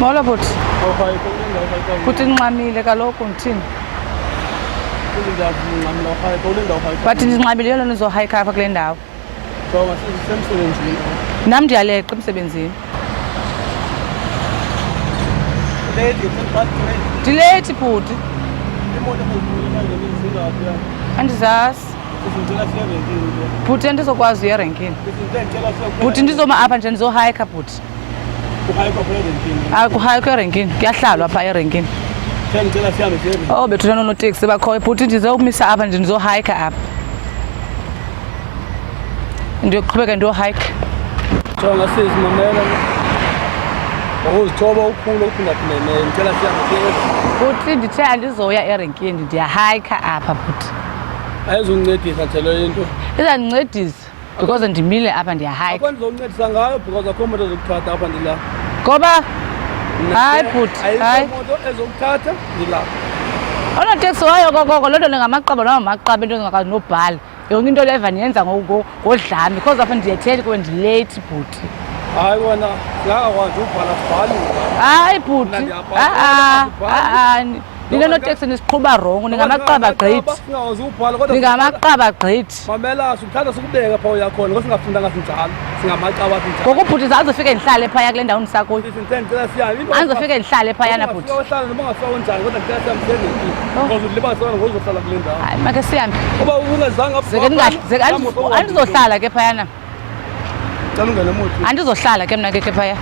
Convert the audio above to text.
Molo bhuti. Bhuti ninxamile kaloku ndithini? Bathi ndinxamile yona nizohayikha apha kule ndawo. Nam ndiyaleqa emsebenzini. Ndilethi bhuti. Andizazi. Bhuti andizokwazi uya erenkini. Bhuti ndizoma apha nje ndizohayikha bhuti. Akuhayikho erenkini, kuyahlalwa apha erenkini. Oh, bethuna noonoteksi bakhoyo bhuti ndizokumisa apha nje ndizohayikha apha. Ndiyoqhubeka ndiyohayikha. Jonga sisi mamela. Uzithoba ukhulu ukuphinda-phindene ngicela sihambe. Bhuti ndithe andizoya erenkini ndiyahayikha apha bhuti. Ayizukuncedisa nje le nto. Izandincedisa because ndimile apha ndiyahayikha. Akwendizokuncedisa ngayo because akho moto ezokuthatha apha ndila. Ngoba hayi bhuti, hayi. Ayikho moto ezokuthatha ndila. Oonoteksi wayo kokoko loo nto ningamaqaba namaqaba into ezingakwazi nobhala. Yonke into leva ndiyenza ngodlame because apha ndiyethele kuwe ndileyithi bhuti. Hayi wena ngakakwazi ubhala sibhali. Hayi bhuti. Nina nooteksi nisiqhuba rongo ningamaqaba gqithi. Ningamaqaba gqithi. Mamela sikuthanda sikubeka phaa uya khona ngoba singafundanga sinjalo. Singamacaba sinjalo. Ngoku bhuti zazofike ndihlale phaya kule ndawo ndisakuyo. Ngicela sihambe. Andizofike ndihlale phayana bhuti. Uyohlala noma ungafika njani kodwa ngicela sihambe sendekile. Because ulibazisana ngokuzohlala kule ndawo. Hayi make sihambe. Kuba ungazange Andizohlala ke phayana. Cela ungene emoto. Andizohlala ke mna ke phaya.